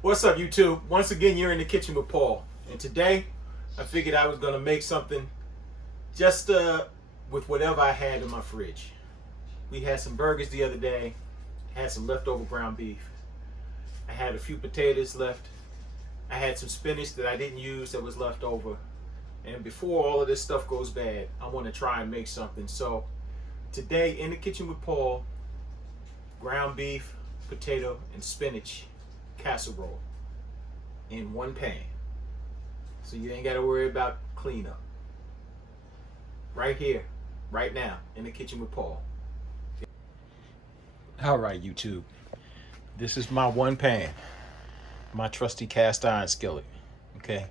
What's up, YouTube? Once again, you're in the kitchen with Paul. And today, I figured I was going to make something just with whatever I had in my fridge. We had some burgers the other day, had some leftover ground beef. I had a few potatoes left. I had some spinach that I didn't use that was left over. And before all of this stuff goes bad, I want to try and make something. So today, in the kitchen with Paul, ground beef, potato, and spinach casserole in one pan. So you ain't got to worry about cleanup. Right here, right now, in the kitchen with Paul. All right, YouTube. This is my one pan, my trusty cast iron skillet. Okay,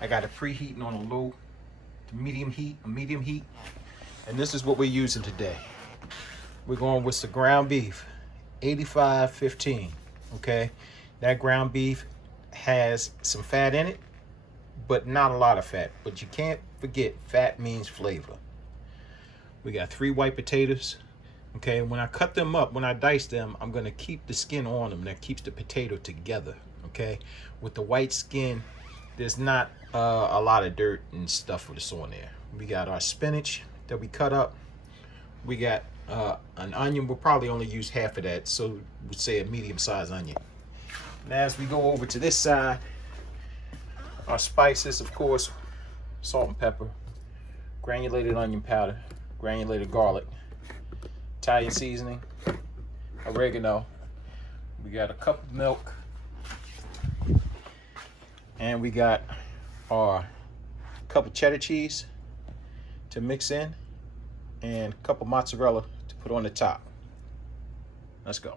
I got it preheating on a low to medium heat, and this is what we're using today. We're going with some ground beef, 85-15. Okay, that ground beef has some fat in it, but not a lot of fat. But you can't forget, fat means flavor. We got 3 white potatoes. Okay, when I cut them up, when I dice them, I'm gonna keep the skin on them. That keeps the potato together. Okay, with the white skin, there's not a lot of dirt and stuff that's on there. We got our spinach that we cut up. We got an onion. We'll probably only use half of that, so we'd say a medium-sized onion. Now, as we go over to this side, our spices, of course, salt and pepper, granulated onion powder, granulated garlic, Italian seasoning, oregano. We got a cup of milk, and we got our cup of cheddar cheese to mix in, and a cup of mozzarella to put on the top. Let's go.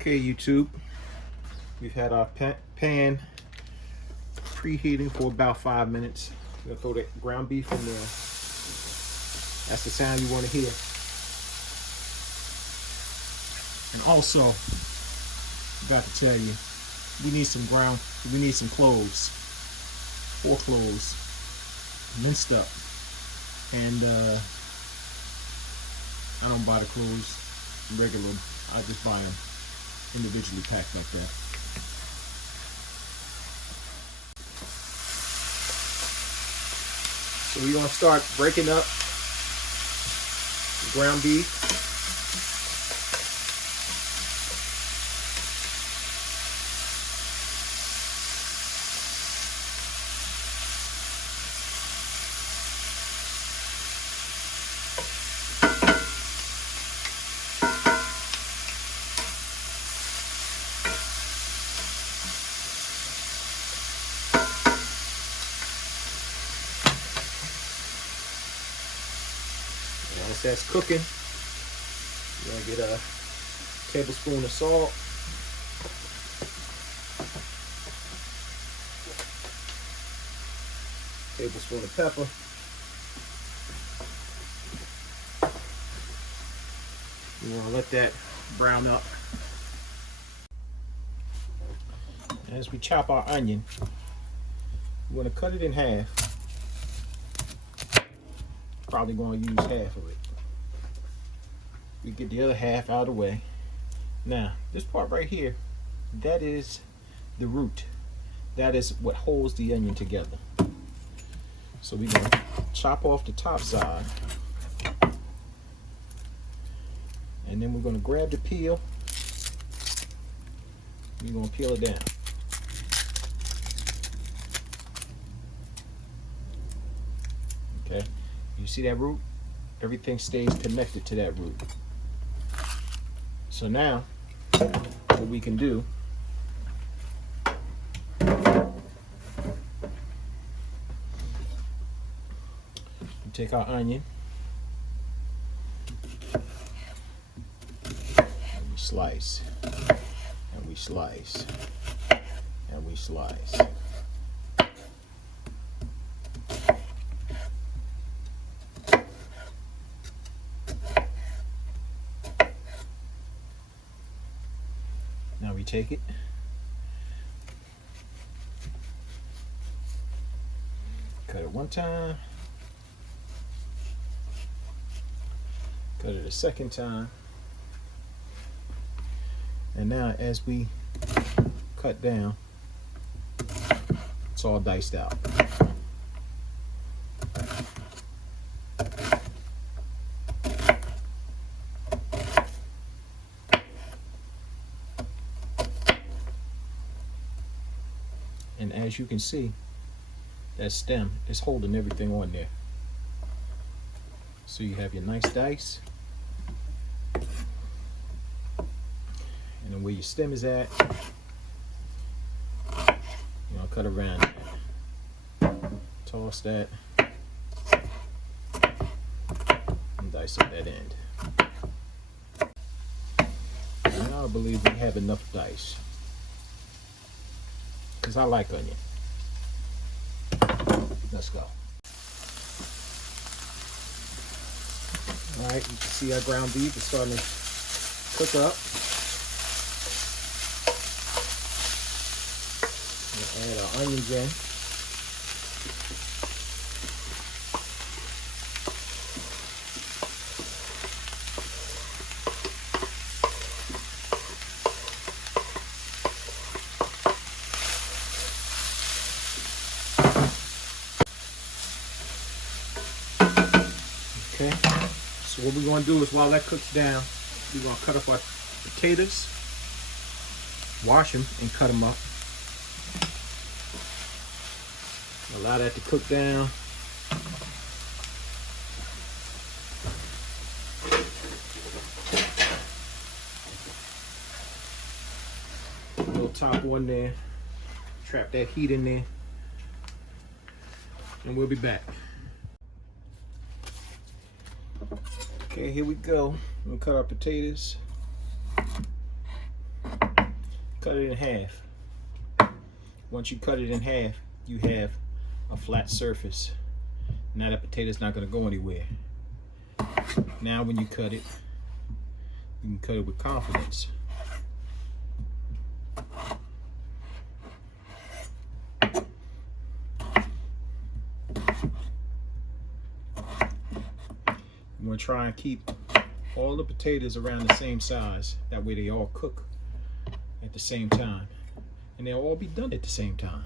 Okay, YouTube, we've had our pan preheating for about 5 minutes. We're gonna throw that ground beef in there. That's the sound you want to hear. And also, got to tell you, we need some cloves, 4 cloves, minced up. And I don't buy the cloves regular. I just buy them individually packed like that. So we're gonna start breaking up the ground beef. Once that's cooking, you're gonna get a tablespoon of salt, tablespoon of pepper, you want to let that brown up. As we chop our onion, we want to cut it in half. Probably going to use half of it. We get the other half out of the way. Now, this part right here, that is the root. That is what holds the onion together. So we're going to chop off the top side. And then we're going to grab the peel. We're going to peel it down. Okay. You see that root? Everything stays connected to that root. So now, what we can do, we take our onion, and we slice, and we slice, and we slice. Now we take it, cut it one time, cut it a second time, And now as we cut down, it's all diced out. And as you can see, that stem is holding everything on there. So you have your nice dice. And then where your stem is at, you know, cut around that. Toss that. And dice up that end. Now I believe we have enough dice. Because I like onion. Let's go. Alright, you can see our ground beef is starting to cook up. We'll add our onions in. Okay, so what we're going to do is while that cooks down, we're going to cut up our potatoes, wash them, and cut them up. Allow that to cook down. A little top on there, trap that heat in there, and we'll be back. Okay, here we go. We'll cut our potatoes. Cut it in half. Once you cut it in half, you have a flat surface. Now that potato's not going to go anywhere. Now when you cut it, you can cut it with confidence. You want to try and keep all the potatoes around the same size. That way they all cook at the same time. And they'll all be done at the same time.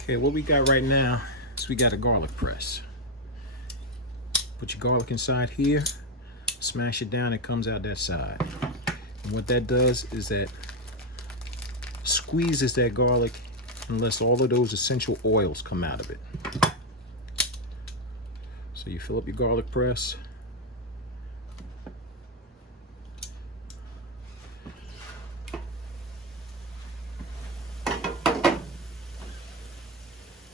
Okay, what we got right now is we got a garlic press. Put your garlic inside here, smash it down, it comes out that side. And what that does is that squeezes that garlic and lets all of those essential oils come out of it. So you fill up your garlic press.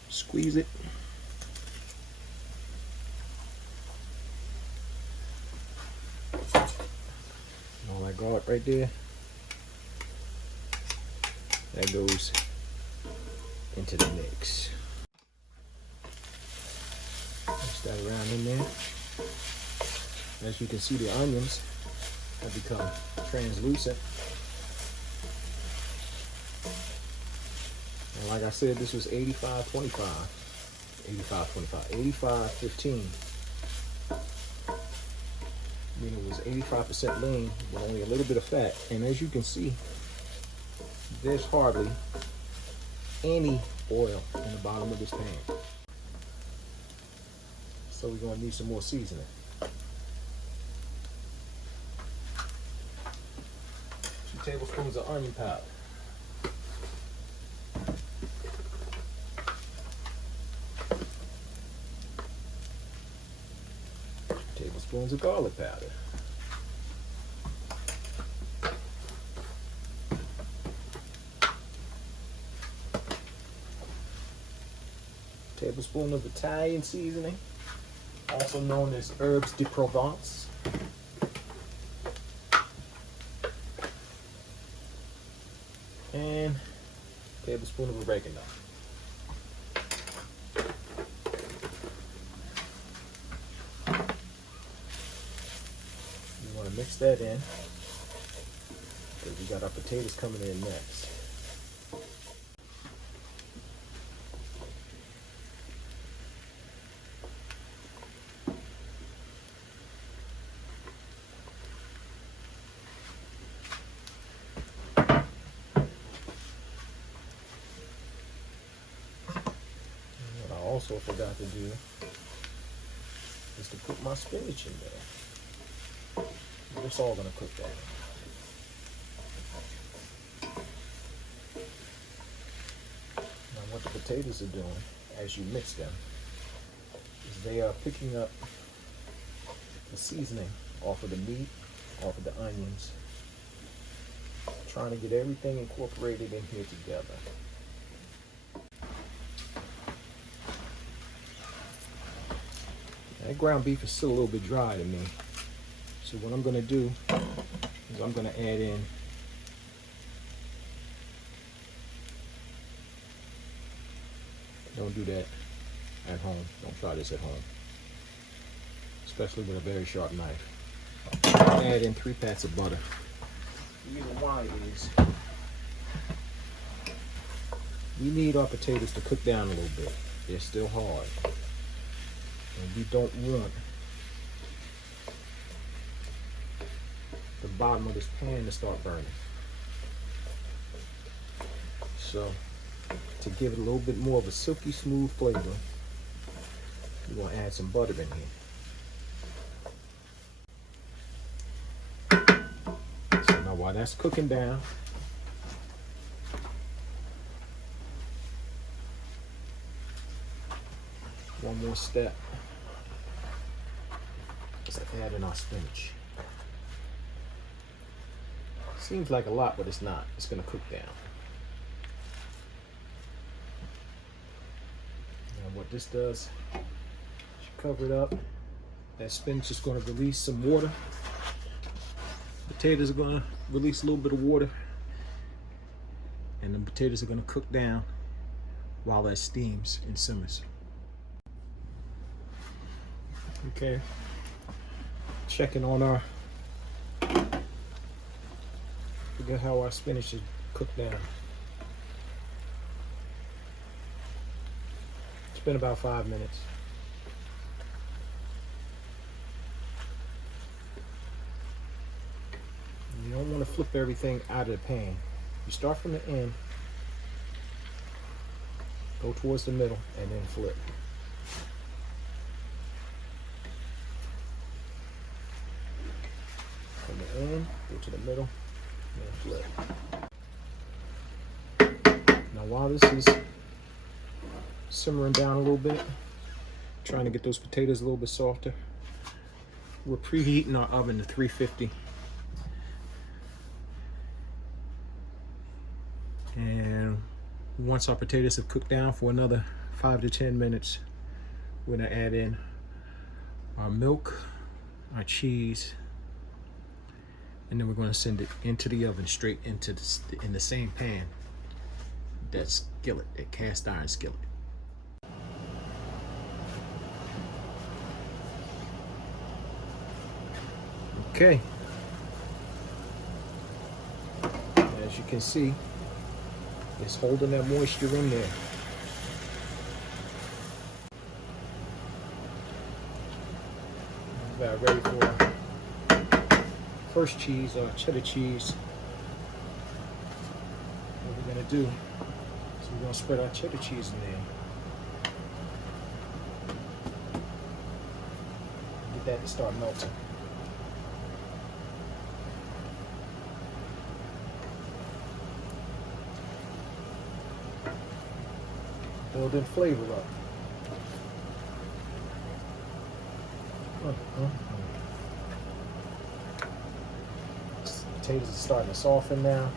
Squeeze it. All that garlic right there. That goes into the mix. Mix that around in there. As you can see, the onions have become translucent. And like I said, this was 85-25. 85-15. Meaning it was 85% lean with only a little bit of fat. And as you can see, there's hardly any oil in the bottom of this pan. So we're going to need some more seasoning. 2 tablespoons of onion powder. Tablespoons of garlic powder. Tablespoon of Italian seasoning, also known as herbes de Provence. And a tablespoon of oregano. You want to mix that in because we got our potatoes coming in next. also forgot to do is to put my spinach in there. It's all gonna cook down. Now what the potatoes are doing as you mix them is they are picking up the seasoning off of the meat, off of the onions, trying to get everything incorporated in here together. That ground beef is still a little bit dry to me. So what I'm going to do is I'm going to add in don't do that at home. Don't try this at home. Especially with a very sharp knife. Add in 3 pats of butter. The reason why is we need our potatoes to cook down a little bit. They're still hard. And we don't want the bottom of this pan to start burning. So to give it a little bit more of a silky smooth flavor, we're going to add some butter in here. So now while that's cooking down, one more step is to add in our spinach. Seems like a lot, but it's not. It's going to cook down. Now what this does, you cover it up. That spinach is going to release some water. Potatoes are going to release a little bit of water. And the potatoes are going to cook down while that steams and simmers. Okay, checking on our, forget how our spinach is cooked down. It's been about 5 minutes. You don't want to flip everything out of the pan. You start from the end, go towards the middle, and then flip. From the end, go to the middle, and flip. Now while this is simmering down a little bit, trying to get those potatoes a little bit softer, we're preheating our oven to 350. And once our potatoes have cooked down for another 5 to 10 minutes, we're gonna add in our milk, our cheese, and then we're going to send it into the oven, straight into in the same pan, that skillet, that cast iron skillet. Okay. As you can see, it's holding that moisture in there. About ready for first cheese, cheddar cheese. What we're gonna do is we're gonna spread our cheddar cheese in there. Get that to start melting. Building flavor up. Potatoes are starting to soften now.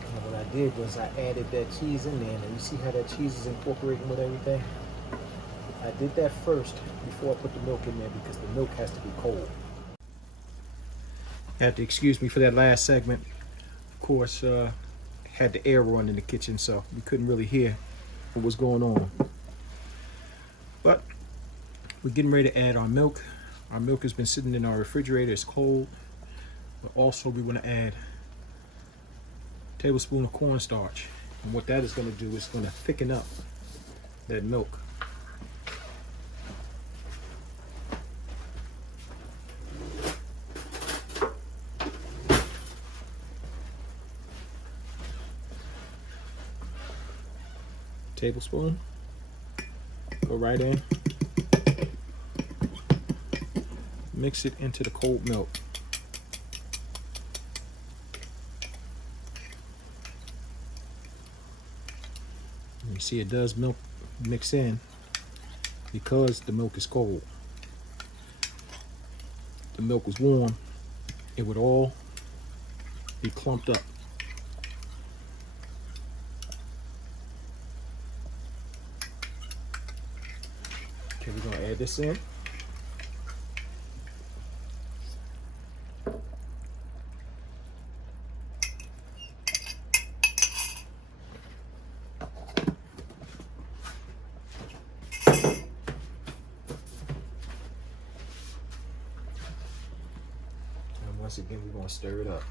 And what I did was I added that cheese in there, and you see how that cheese is incorporating with everything? I did that first before I put the milk in there because the milk has to be cold. You have to excuse me for that last segment. Of course, had the air on in the kitchen, so we couldn't really hear what was going on. But we're getting ready to add our milk. Our milk has been sitting in our refrigerator, it's cold. But also we want to add a tablespoon of cornstarch. And what that is going to do is going to thicken up that milk. tablespoon. Go right in. Mix it into the cold milk. You see it does mix in because the milk is cold. If the milk was warm, it would all be clumped up. Okay, we're gonna add this in. Once again, we're going to stir it up.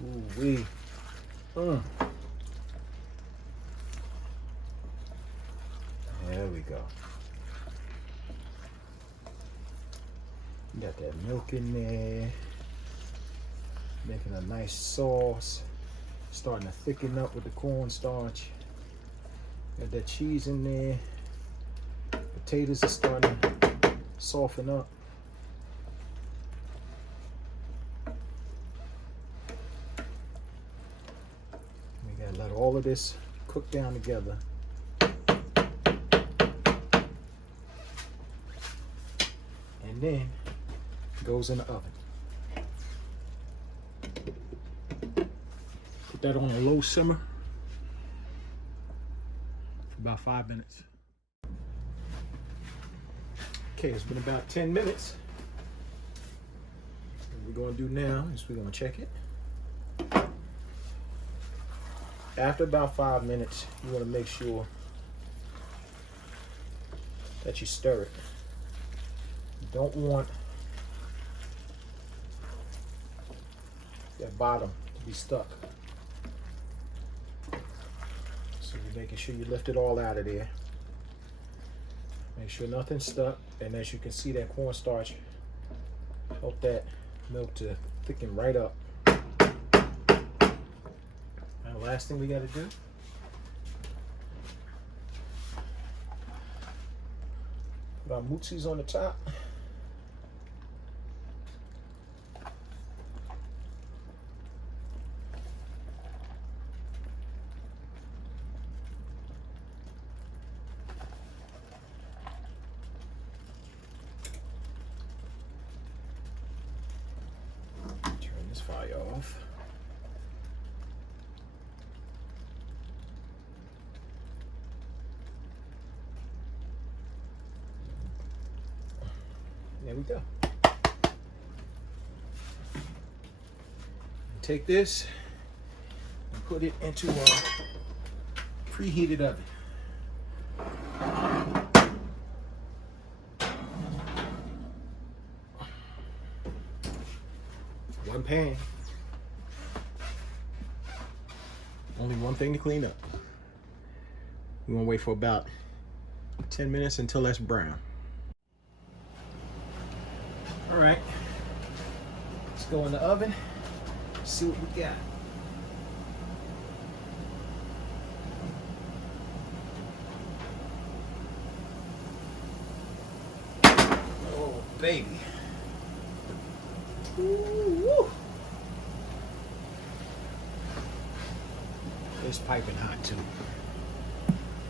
Ooh-wee. There we go. Got that milk in there. Making a nice sauce. Starting to thicken up with the cornstarch. Got that cheese in there. Potatoes are starting to soften up. We gotta let all of this cook down together. And then it goes in the oven. Put that on a low simmer for about 5 minutes. Okay, it's been about 10 minutes. What we're going to do now is we're going to check it. After about 5 minutes, you want to make sure that you stir it. You don't want that bottom to be stuck. So you're making sure you lift it all out of there. Make sure nothing's stuck, and as you can see, that cornstarch help that milk to thicken right up. Now, the last thing we got to do, put our mootzies on the top. Fire off. There we go. Take this and put it into our preheated oven. One pan. Only one thing to clean up. We're gonna wait for about 10 minutes until that's brown. All right, let's go in the oven, see what we got. Oh, baby. Ooh. It's piping hot too.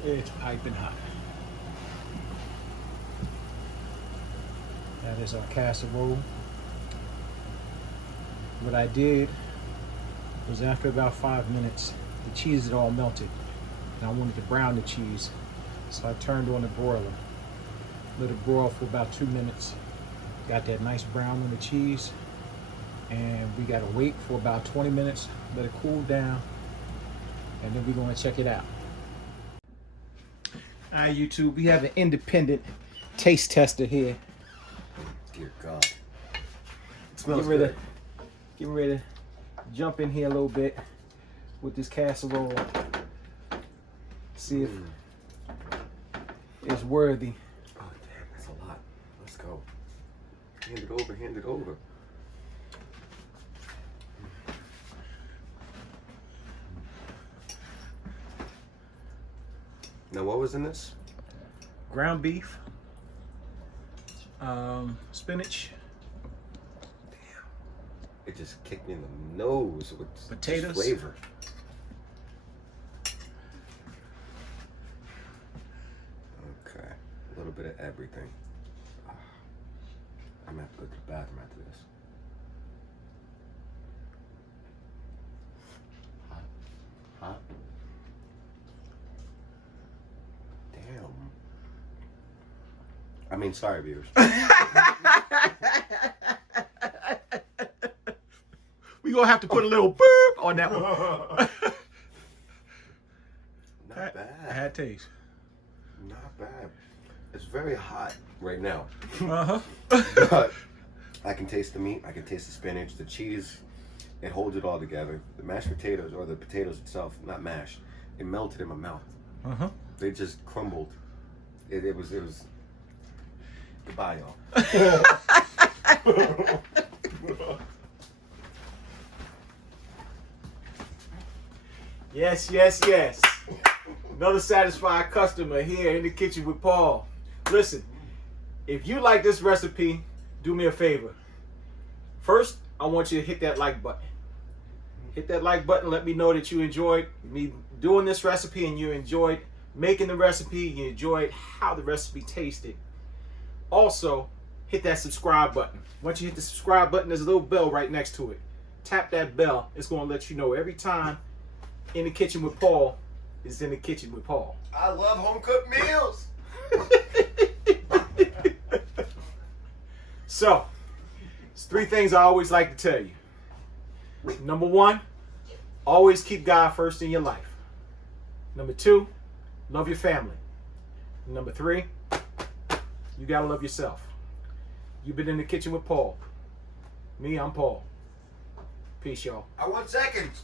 It's piping hot. That is our casserole. What I did was after about 5 minutes, the cheese had all melted. And I wanted to brown the cheese. So I turned on the broiler. Let it broil for about 2 minutes. Got that nice brown on the cheese. And we gotta wait for about 20 minutes, let it cool down, and then we're gonna check it out. All right, YouTube, we have an independent taste tester here. Dear God. It smells Getting good. ready to jump in here a little bit with this casserole. See if it's worthy. Oh, damn, that's a lot. Let's go. Hand it over, hand it over. Now, what was in this? Ground beef, spinach, It just kicked me in the nose with Potatoes. just flavor. Okay, a little bit of everything. I'm gonna have to go to the bathroom after this. Hot. Damn. I mean, sorry, viewers. We gonna have to put a little boop on that one. Not bad. I had taste. Not bad. It's very hot right now. Uh-huh. But I can taste the meat. I can taste the spinach, the cheese. It holds it all together. The mashed potatoes, or the potatoes itself, not mashed, it melted in my mouth. Uh-huh. They just crumbled. It was. Goodbye, y'all. Yes, yes, yes. Another satisfied customer here in the kitchen with Paul. Listen, if you like this recipe, do me a favor. First, I want you to hit that like button. Hit that like button. Let me know that you enjoyed me doing this recipe and you enjoyed making the recipe. You enjoyed how the recipe tasted. Also, hit that subscribe button. Once you hit the subscribe button, there's a little bell right next to it. Tap that bell. It's going to let you know every time In the Kitchen with Paul is In the Kitchen with Paul. I love home cooked meals. So, there's 3 things I always like to tell you. Number 1, always keep God first in your life. Number 2, love your family. Number 3, you gotta love yourself. You've been In the Kitchen with Paul. Me, I'm Paul. Peace, y'all. I want seconds.